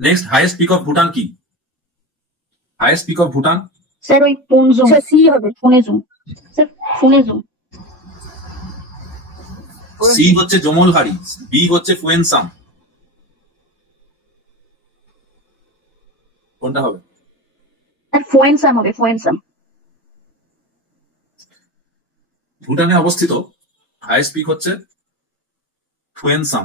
Next, highest peak of Bhutan কি? Highest peak of Bhutan sir ওই Puensum, sir C হবে, ফুনেজুম, sir ফুনেজুম। C হচ্ছে জমলহারি, বি হচ্ছে ফুয়েনসাং। কোনটা হবে? স্যার ফুয়েনসাম হবে, ফুয়েনসাম। ভুটানে অবস্থিত হাইয়েস্ট পিক হচ্ছে ফুয়েনসাং,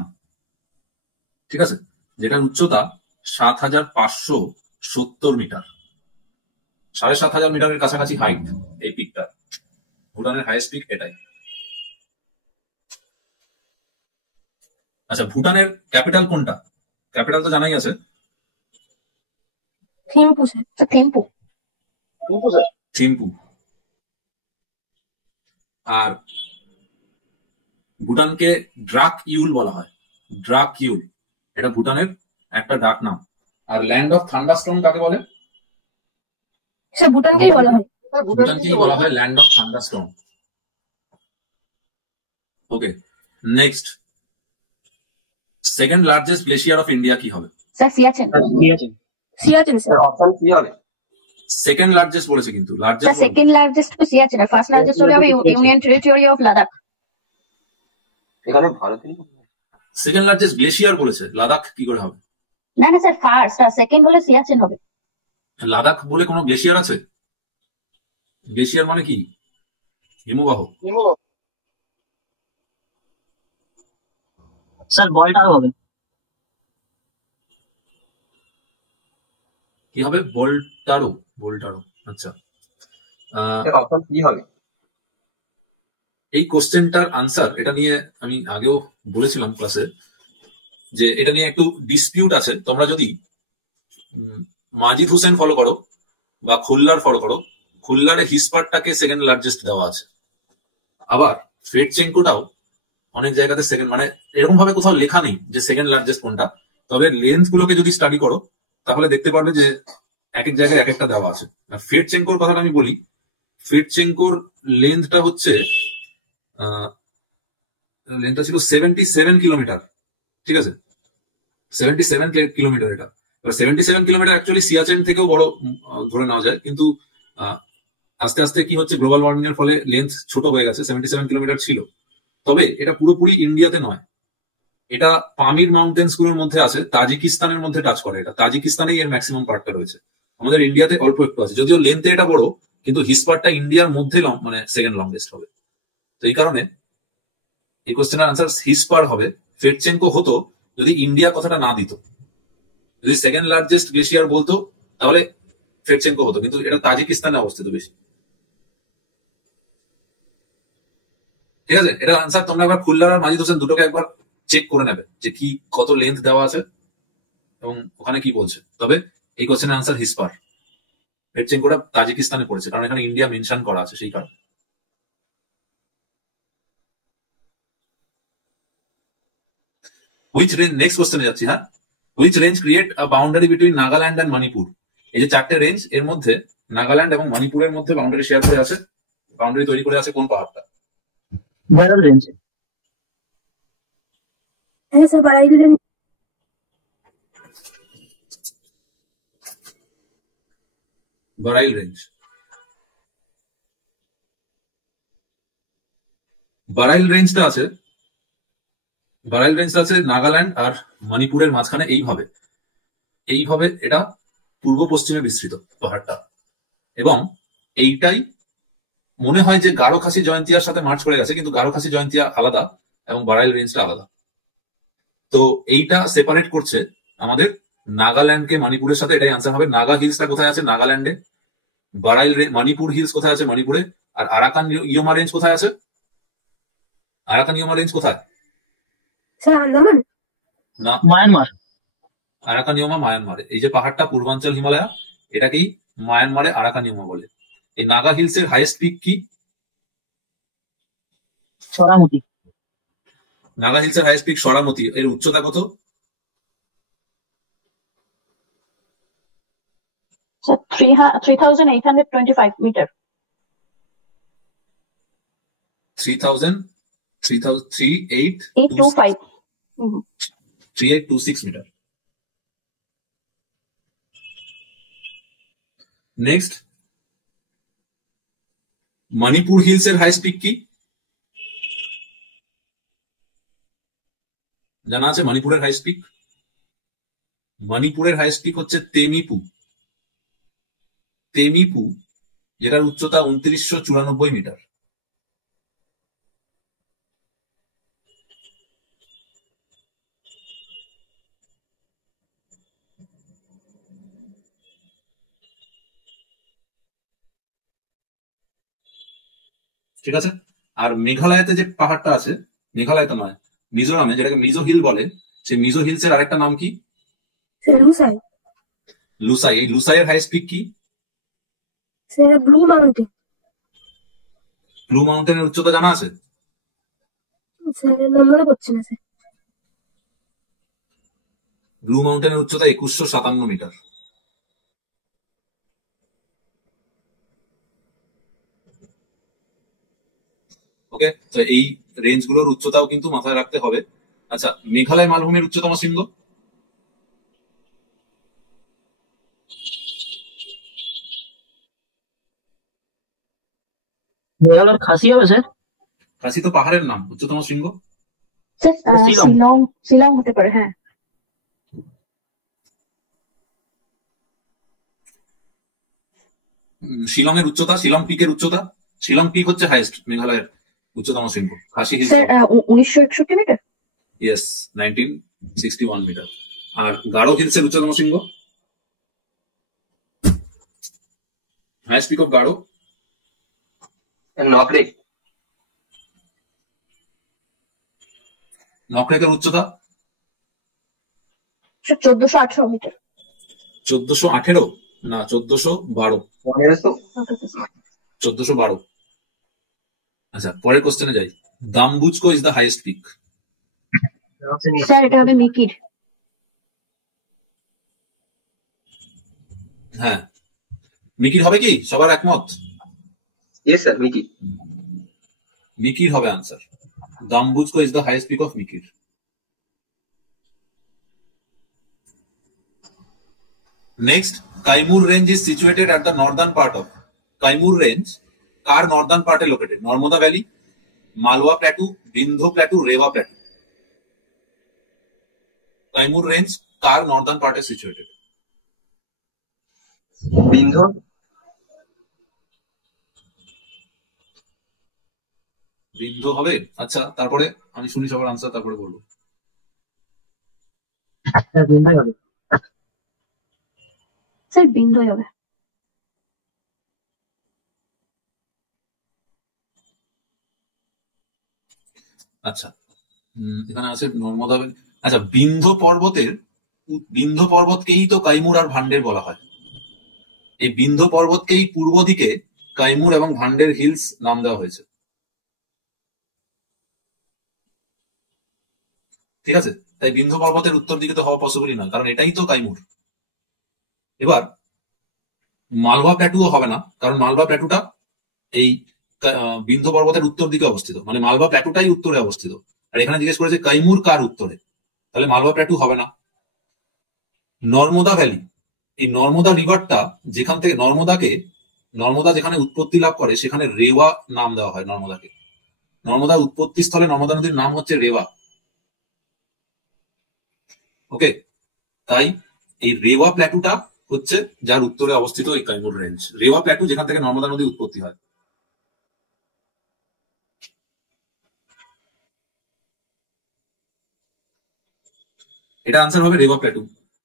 ঠিক আছে, যেটার উচ্চতা ৭,৫৭০ মিটার, ৭,৫০০ মিটারের কাছাকাছি হাইট এই পিকটা। ভুটানের হাইয়েস্ট পিক এটাই। আচ্ছা, ভুটানের ক্যাপিটাল কোনটা? ক্যাপিটাল তো জানাই আছে, থিম্পু স্যার, থিম্পু। থিম্পু। আর ভুটানকে ড্রাক ইউল বলা হয়, ড্রাক ইউল, এটা ভুটানের একটা ডাক নাম। আর ল্যান্ড অফ থান্ডারস্টর্ম কাকে বলে? স্যার ভুটানকেই বলা হয়, ভুটানকেই বলা হয় land of thunderstorm. Okay, next, second largest glacier of India কি হবে? Sir Siachen. Siachen sir. Option কি হবে? সেকেন্ড লার্জেস্ট বলেছে, কিন্তু স্যার লার্জেস্ট সেকেন্ড লার্জেস্ট তো সিয়াচেন, আর ফার্স্ট লার্জেস্ট হলে হবে ইউনিয়ন টেরিটরি অফ লাদাখ। এখানে ভারতের সেকেন্ড লার্জেস্ট গ্লেশিয়ার বলেছে, লাদাখ কি করে হবে? না না স্যার, ফার্স্ট, আর সেকেন্ড হলে সিয়াচেন হবে। লাদাখ বলে কোনো গ্লেশিয়ার আছে? গ্লেশিয়ার মানে কি? হিমবাহ। স্যার বলটারও হবে। কি হবে? বোল্টারো, বোল্টারো। আচ্ছা, অপশন কি হবে? এই কোশ্চেনটার আনসার, এটা নিয়ে আমি আগেও বলেছিলাম ক্লাসে, যে এটা নিয়ে একটু ডিসপিউট আছে। তোমরা যদি মাজিদ হোসেন ফলো করো বা খুল্লার ফলো করো, খুল্লারে হিসপারটাকে সেকেন্ড লার্জেস্ট দেওয়া আছে, আবার ফেডচেঙ্কোটাও অনেক জায়গাতে সেকেন্ড, মানে এরকম ভাবে কোথাও লেখা নেই যে সেকেন্ড লার্জেস্ট কোনটা। তবে লেন্থ গুলোকে যদি স্টাডি করো তাহলে দেখতে পারবে যে এক এক জায়গায় এক একটা দেওয়া আছে। ফেডচেঙ্কোর কথাটা আমি বলি, ফেডচেঙ্কোর লেন্থটা হচ্ছে লেন্থটা ছিল 77 কিলোমিটার, ঠিক আছে, 77 কিলোমিটার। এটা 77 কিলোমিটার অ্যাকচুয়ালি সিয়াচেন থেকেও বড় ধরে নেওয়া যায়, কিন্তু আস্তে আস্তে কি হচ্ছে, গ্লোবাল ওয়ার্মিং এর ফলে লেন্থ ছোট হয়ে গেছে, 77 কিলোমিটার ছিল। তবে এটা পুরোপুরি ইন্ডিয়াতে নয়, এটা পামির মাউন্টেন্স গুলোর মধ্যে আছে, তাজিকিস্তানের মধ্যে টাচ করে। এটা তাজিকিস্তানেই এর ম্যাক্সিমাম পার্টটা রয়েছে, আমাদের ইন্ডিয়াতে অল্প একটু আছে, যদিও লেন্থে এটা বড়, কিন্তু হিসপারটা ইন্ডিয়ার মধ্যে মানে সেকেন্ড লংগেস্ট হবে। তো এই কারণে এই কোশ্চেনের আনসার হিসপার হবে। ফেডচেঙ্কো হতো যদি ইন্ডিয়া কথাটা না দিত, যদি সেকেন্ড লার্জেস্ট গ্লেশিয়ার বলতো তাহলে ফেডচেঙ্কো হতো, কিন্তু এটা তাজিকিস্তানে অবস্থিত বেশি, ঠিক আছে। এটা আনসার তোমরা একবার খুল্লার আর মাজিদ হোসেন দুটোকে একবার চেক করে নেবে যে কি কত লেন্থ দেওয়া আছে এবং ওখানে কি বলছে। তবে এই কোশ্চেনের আনসার হিসপার, ফেডচেঙ্কোটা তাজিকিস্তানে পড়েছে, কারণ এখানে ইন্ডিয়া মেনশন করা আছে সেই কারণে। হুইচ রেঞ্জ, নেক্সট কোশ্চেনে যাচ্ছি, হ্যাঁ। Which range create a boundary between Nagaland and Manipur? এই যে চারটে রেঞ্জ, এর মধ্যে নাগাল্যান্ড এবং মণিপুরের মধ্যে বাউন্ডারি শেয়ার করে আছে, বাউন্ডারি তৈরি করে আছে কোন পাহাড়টা? বড়াল রেঞ্জ। হ্যাঁ স্যার, বারাইল রেঞ্জ। বারাইল রেঞ্জ। বারাইল রেঞ্জটা আছে, বারাইল রেঞ্জটা আছে নাগাল্যান্ড আর মণিপুরের মাঝখানে। এইভাবে এইভাবে এটা পূর্ব পশ্চিমে বিস্তৃত পাহাড়টা, এবং এইটাই মনে হয় যে গারো খাসি জয়ন্তিয়ার সাথে মার্চ করে গেছে, কিন্তু গারো খাসি জয়ন্তিয়া আলাদা এবং বারাইল রেঞ্জটা আলাদা। তো এইটা সেপারেট করছে আমাদের নাগাল্যান্ডকে মণিপুরের সাথে, এটাই আনসার হবে। নাগা হিলসটা কোথায় আছে? নাগাল্যান্ডে। বারাইল মণিপুর হিলস কোথায় আছে? মণিপুরে। আর আরাকান ইয়োমা রেঞ্জ কোথায় আছে? আরাকান ইয়োমা রেঞ্জ কোথায়? স্যার আন্দামান না, মায়ানমার। আরাকান ইয়োমা মায়ানমারে। এই যে পাহাড়টা পূর্বাঞ্চল হিমালয়া, এটাকেই মায়ানমারে আরাকান ইয়োমা বলে। এই নাগা হিলস এর হাইয়েস্ট পিক কি? সরামতি। নাগা হিলস এর হাইয়েস্ট পিক সরামতি। এর উচ্চতা কত? Sir 3825 metre. 3826 metre. Next, Manipur hills এর হাইস্ট পিক কি? জানা আছে মণিপুরের হাইস্ট পিক? মণিপুরের হাইস্ট পিক হচ্ছে তেমিপু। তেমিপু, যেটার উচ্চতা 2994 মিটার। ঠিক আছে। আর মেঘালয়তে যে পাহাড়টা আছে, মেঘালয়তে নয়, মিজোরামে, যেটাকে মিজো হিল বলে, সেই মিজো হিলস এর আরেকটা নাম কি? স্যার লুসাই। লুসাই। এই লুসাইয়ের হাইস্ট পিক কি? Sir blue mountain. ব্লু মাউন্টেনের উচ্চতা জানা আছে? স্যার নম্বরে পড়ছে না স্যার। ব্লু মাউন্টেনের উচ্চতা 2157 মিটার। ওকে, তো এই রেঞ্জ গুলোর উচ্চতাও কিন্তু মাথায় রাখতে হবে। আচ্ছা, মেঘালয় মালভূমির উচ্চতম শৃঙ্গ? মেঘালয়ের খাসি হবে স্যার? খাসি তো পাহাড়ের নাম। উচ্চতম শৃঙ্গ? স্যার শিলং। শিলং। শিলং হতে পারে, হ্যাঁ। শিলংয়ের উচ্চতা, শিলং পিকের উচ্চতা? শিলং পিক হচ্ছে হাইস্ট মেঘালয়ের উচ্চতম শৃঙ্গ। Khasi hills? Sir 1961 metre. Yes, 1961 metre. আর গারো হিলস এর উচ্চতম শৃঙ্গ? Highest peak of Garo? Nokrek. নকরেকের উচ্চতা? Sir 1418 metre. 1418? না, 1412। 1412। আচ্ছা, পরের কোশ্চেনে যাই। Dambukso is the highest peak. Sir এটা হবে মিকির। হ্যাঁ, মিকির হবে কি? সবার একমত? Yes sir, Miki. মিকির হবে answer. Dambukso is the highest peak of Mikir. Next, Kaimur range is situated at the northern part of. Kaimur range কার নর্দার্ন পার্টে located? Narmada valley, Malwa plateau, Vindhya plateau, Rewa plateau. Kaimur range কার নর্দার্ন পার্টে সিচুয়েটেড? বিন্ধ্য। বিন্ধ্য হবে। আচ্ছা, তারপরে আমি শুনি সবার আনসার, তারপরে বলবো। স্যার বিন্ধ্য হবে। স্যার বিন্ধ্য হবে। আচ্ছা, এখানে আছে নর্মদা ভ্যালি। আচ্ছা, বিন্ধ্য পর্বতকেই তো কাইমুর আর ভান্ডের বলা হয়। এই বিন্ধ্য পর্বতকেই পূর্ব দিকে কাইমুর এবং ভান্ডের হিলস নাম দেওয়া হয়েছে। ঠিক আছে, তাই বিন্ধ্য পর্বতের উত্তর দিকে তো হওয়া পসিবলই নয়, কারণ এটাই তো কাইমুর। এবার মালওয়া প্ল্যাটুও হবে না, কারণ মালওয়া প্ল্যাটুটা এই বিন্ধ্য পর্বতের উত্তর দিকে অবস্থিত, মানে মালওয়া প্ল্যাটুটাই উত্তরে অবস্থিত। আর এখানে জিজ্ঞেস করেছে কাইমুর কার উত্তরে, তাহলে মালওয়া প্ল্যাটু হবে না। নর্মদা ভ্যালি, এই নর্মদা রিভারটা যেখান থেকে নর্মদা যেখানে উৎপত্তি লাভ করে, সেখানে রেওয়া নাম দেওয়া হয় নর্মদাকে। নর্মদার উৎপত্তি স্থলে নর্মদা নদীর নাম হচ্ছে রেওয়া। ওকে, তাই এই রেওয়া প্ল্যাটুটা হচ্ছে যার উত্তরে অবস্থিত এই কাইমুর রেঞ্জ। রেওয়া প্ল্যাটু যেখান থেকে নর্মদা নদী উৎপত্তি হয়। এটা আনসার হবে রেওয়া প্ল্যাটু।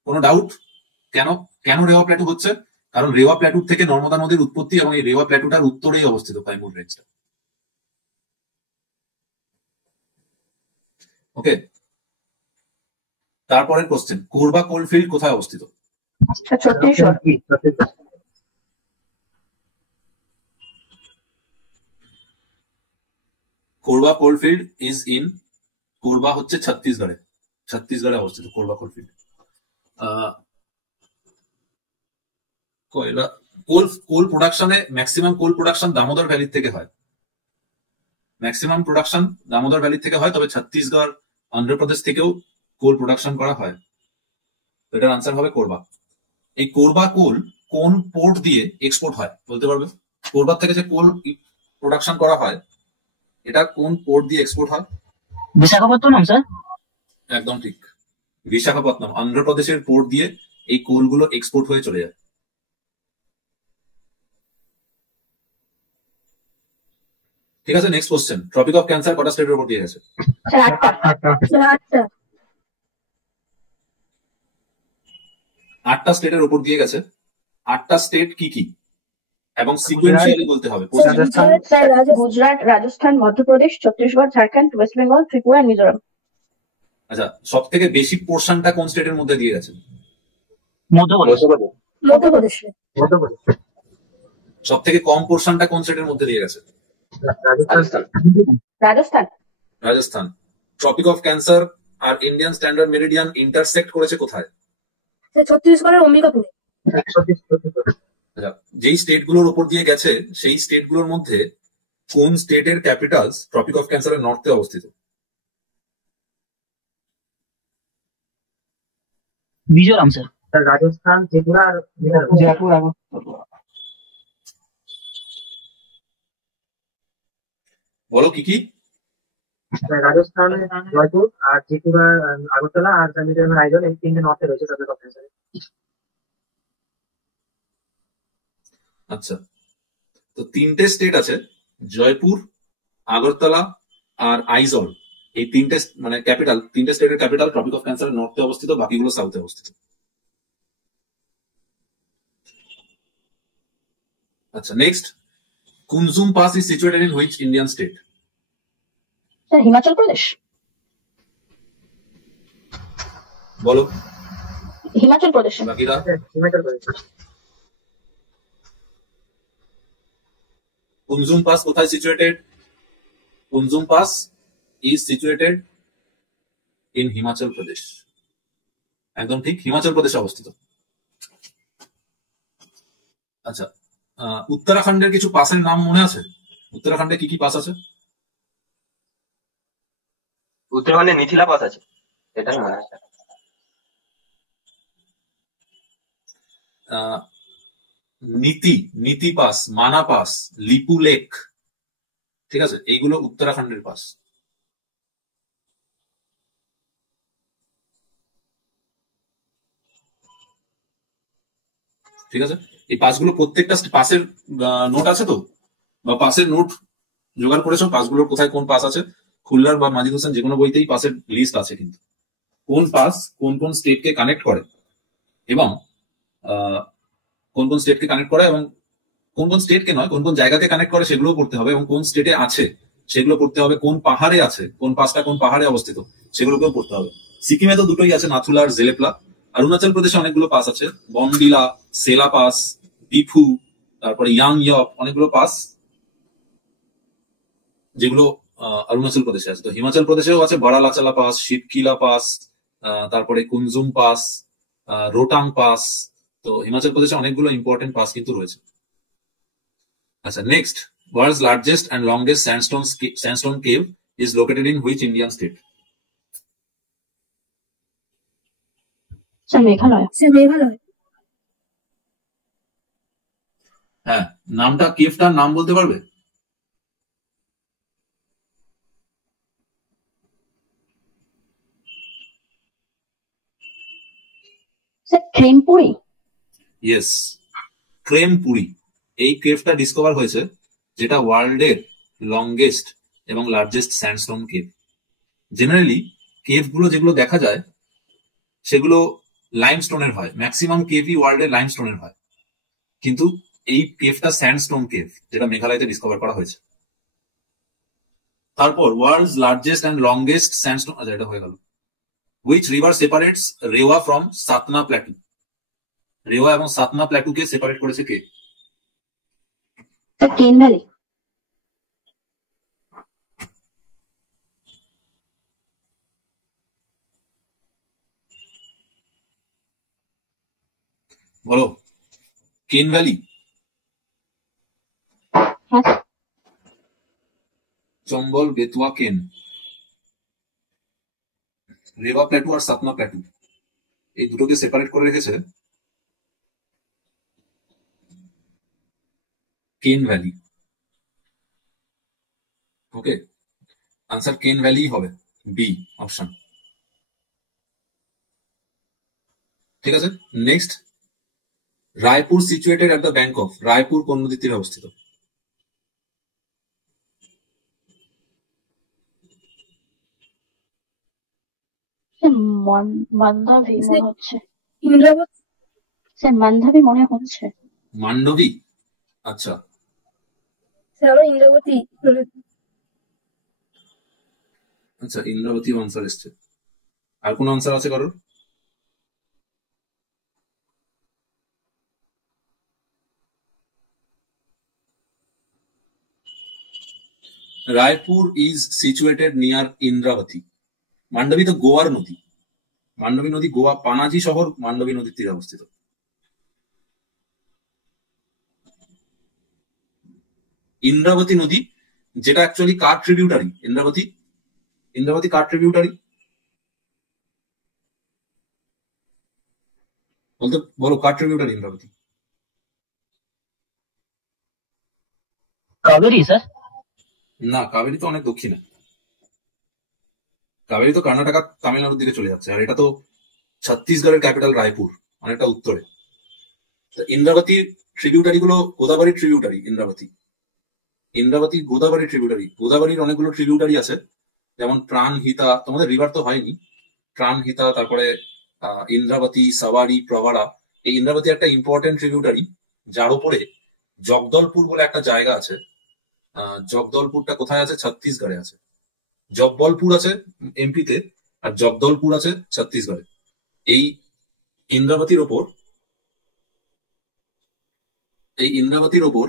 কোনো ডাউট? কেন কেন রেওয়া প্ল্যাটু হচ্ছে? কারণ রেওয়া প্ল্যাটুর থেকে নর্মদা নদীর উৎপত্তি, এবং এই রেওয়া প্ল্যাটুটার উত্তরেই অবস্থিত কাইমুর রেঞ্জটা। ওকে, তারপরের কোশ্চেন, কোরবা কোলফিল্ড কোথায় অবস্থিত? Chhattisgarh. Korba coalfield is in, Korba হচ্ছে ছত্তিশগড়ে অবস্থিত কোরবা কোলফিল্ড। কোল প্রোডাকশনে ম্যাক্সিমাম কোল প্রোডাকশন দামোদর ভ্যালি থেকে হয়। ম্যাক্সিমাম প্রোডাকশন দামোদর ভ্যালি থেকে হয়, তবে ছত্তিশগড়, অন্ধ্রপ্রদেশ থেকেও কোল প্রোডাকশন করা হয়। এটার আনসার হবে কোরবা। এই কোরবা কোন পোর্ট দিয়ে এক্সপোর্ট হয় বলতে পারবে? কোরবার থেকে যে কোল প্রোডাকশন করা হয় এটা কোন পোর্ট দিয়ে এক্সপোর্ট হয়? বিশাখাপত্তনম স্যার। একদম ঠিক, বিশাখাপত্তনম, অন্ধ্রপ্রদেশের পোর্ট দিয়ে এই কোলগুলো এক্সপোর্ট হয়ে চলে যায়। ঠিক আছে, next question. Tropic of cancer কটা স্টেটের উপর দিয়ে গেছে? স্যার 8টা। স্যার 8টা। 8টা স্টেটের উপর দিয়ে গেছে। 8টা স্টেট কি কি এবং সিকুয়েন্সিয়ালি বলতে হবে। Sir Gujarat, Rajasthan, Madhya Pradesh, Chhattisgarh, Jharkhand, West Bengal, Tripura, Mizoram. আচ্ছা, সব থেকে বেশি পোর্শনটা কোন স্টেটের মধ্যে দিয়ে গেছে? মধ্যপ্রদেশ। মধ্যপ্রদেশ। সব থেকে কম পোর্শনটা কোন স্টেটের মধ্যে দিয়ে গেছে? Rajasthan. Rajasthan. Rajasthan. Tropic of cancer আর ইন্ডিয়ান স্ট্যান্ডার্ড মেরিডিয়ান ইন্টারসেক্ট করেছে কোথায়? স্যার ছত্তিশগড়ের অম্বিকাপুরে। আচ্ছা, যেই স্টেট গুলোর উপর দিয়ে গেছে সেই স্টেট গুলোর মধ্যে কোন স্টেটের ক্যাপিটাল ট্রপিক অফ ক্যান্সারের নর্থে অবস্থিত? মিজোরাম স্যার। রাজস্থান, ত্রিপুরা, জয়পুর। বলো কি কি? রাজস্থান, জয়পুর, আর ত্রিপুরা আগরতলা, আর মিজোরামের আইজল, এই 3টে নর্থে রয়েছে টপিক অফ ক্যান্সার। আচ্ছা, তো 3টে স্টেট আছে, জয়পুর, আগরতলা আর আইজল। এই 3টে মানে ক্যাপিটাল, 3টে স্টেটের ক্যাপিটাল ট্রপিক অফ ক্যান্সারের নর্থে অবস্থিত, বাকিগুলো সাউথে অবস্থিত। আচ্ছা, next. Kunjum pass is situated in which Indian state? Sir Himachal Pradesh. বলো। হিমাচল প্রদেশ। বাকিরা? হিমাচল প্রদেশ। কুনজুম পাস কোথায় situated? Kunjum pass is situated in Himachal Pradesh. একদম ঠিক, হিমাচল প্রদেশে অবস্থিত। আচ্ছা, উত্তরাখণ্ডের কিছু পাসের নাম মনে আছে? উত্তরাখণ্ডে কি কি পাস আছে? উত্তরাখণ্ডে মিথিলা পাস আছে, এটাই মনে আছে। নীতি পাস, মানা পাস, লিপু লেক, ঠিক আছে, এইগুলো উত্তরাখণ্ডের পাস। ঠিক আছে, এই পাসগুলো প্রত্যেকটা পাসের নোট আছে তো, বা পাসের নোট জোগাড় করেছো? পাসগুলোর কোথায় কোন পাস আছে, খুলনার বা মাজিদ হোসেন যে কোনো বইতেই পাসের লিস্ট আছে, কিন্তু কোন পাস কোন কোন স্টেটকে কানেক্ট করে এবং কোন কোন স্টেটকে কানেক্ট করে এবং কোন কোন স্টেটকে নয়, কোন কোন জায়গাকে কানেক্ট করে সেগুলোও পড়তে হবে, এবং কোন স্টেটে আছে সেগুলো পড়তে হবে, কোন পাহাড়ে আছে, কোন পাসটা কোন পাহাড়ে অবস্থিত সেগুলোকেও পড়তে হবে। সিকিমে তো দুটোই আছে, নাথুলা আর জেলেপলা। অরুণাচল প্রদেশে অনেকগুলো পাস আছে, বনডিলা, সেলা পাস, ডিফু, তারপরে ইয়াং ইয়প, অনেকগুলো পাস যেগুলো অরুণাচল প্রদেশে আছে। তো হিমাচল প্রদেশেও আছে বড়ালাচালা পাস, শিবকিলা পাস, তারপরে কুনজুম পাস, রোটাং পাস। তো হিমাচল প্রদেশে অনেকগুলো ইম্পর্টেন্ট পাস কিন্তু রয়েছে। আচ্ছা, next. World's largest and longest sandstone cave is located in which Indian state? Sir Meghalaya. Sir Meghalaya. হ্যাঁ, নামটা, কেভটার নাম বলতে পারবে? স্যার ক্রেমপুরি। ইয়েস, ক্রেমপুরি। এই কেভটা ডিসকভার হয়েছে, যেটা ওয়ার্ল্ডের লংগেস্ট এবং largest sandstone cave. Generally cave গুলো যেগুলো দেখা যায় সেগুলো লাইমস্টোনের হয়, ম্যাক্সিমাম কেভই ওয়ার্ল্ডের লাইমস্টোনের হয়, কিন্তু এই কেভটা স্যান্ডস্টোন কেভ, যেটা মেঘালয়তে ডিসকভার করা হয়েছে। তারপর world's largest and longest sandstone, আচ্ছা এটা হয়ে গেল। Which river separates Rewa from Satna plateau? Rewa এবং সাতনা প্ল্যাটুকে সেপারেট করেছে কে? স্যার কেন ভ্যালি। বলো। কেন ভ্যালি। হ্যাঁ স্যার। চম্বল, বেতুয়া, কেন, রেওয়া প্ল্যাটু আর সাতনা প্ল্যাটু, এই দুটোকে সেপারেট করে রেখেছে কেন ভ্যালি। ওকে, আনসার কেন ভ্যালি হবে, বি অপশন। ঠিক আছে, next, Raipur situated at the bank of, Raipur কোন নদীর তীরে অবস্থিত? মান্ধাবী মনে হচ্ছে, ইন্দ্রাবতী। স্যার মান্ধাবী মনে হচ্ছে। মান্ডবী, আচ্ছা স্যার আমার ইন্দ্রাবতী। আচ্ছা, ইন্দ্রাবতী আনসার এসছে। আর কোন আনসার আছে কারোর? Raipur is situated near Indravati. Mandovi তো গোয়ার নদী, মান্ডবী নদী গোয়া, পানাজি শহর মান্ডবী নদীর তীরে অবস্থিত। ইন্দ্রাবতী নদী, যেটা অ্যাকচুয়ালি কার ট্রিবিউটারি? ইন্দ্রাবতী, ইন্দ্রাবতী কার ট্রিবিউটারি বলতে বলো, কার ট্রিবিউটারি ইন্দ্রাবতী? কাবেরী স্যার। না, কাবেরী তো অনেক দক্ষিণে, কাবেরী তো কর্ণাটকা তামিলনাড়ুর দিকে চলে যাচ্ছে, আর এটা তো ছত্তিশগড়ের ক্যাপিটাল রায়পুর, অনেকটা উত্তরে। ইন্দ্রাবতীর ট্রিবিউটারি গুলো গোদাবরীর ট্রিবিউটারি। ইন্দ্রাবতী, ইন্দ্রাবতী গোদাবরী ট্রিবিউটারি। গোদাবরীর অনেকগুলো ট্রিবিউটারি আছে, যেমন প্রাণহিতা, তোমাদের রিভার তো হয়নি, প্রাণহিতা, তারপরে ইন্দ্রাবতী, সাওয়ারি, প্রবারা। এই ইন্দ্রাবতী একটা ইম্পর্টেন্ট ট্রিবিউটারি, যার উপরে জগদলপুর বলে একটা জায়গা আছে। জগদলপুরটা কোথায় আছে? ছত্তিশগড়ে আছে। জব্বলপুর আছে এমপিতে, আর জগদলপুর আছে ছত্তিশগড়ে। এই ইন্দ্রাবতীর ওপর, এই ইন্দ্রাবতীর ওপর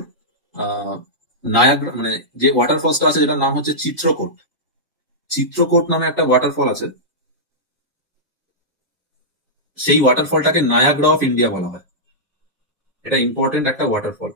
নায়াগ্রা, মানে যে ওয়াটারফলসটা আছে, যেটার নাম হচ্ছে চিত্রকূট। চিত্রকূট নামে একটা ওয়াটারফল আছে, সেই ওয়াটারফলটাকে নায়াগ্রা অফ ইন্ডিয়া বলা হয়। এটা ইম্পর্টেন্ট একটা ওয়াটারফল।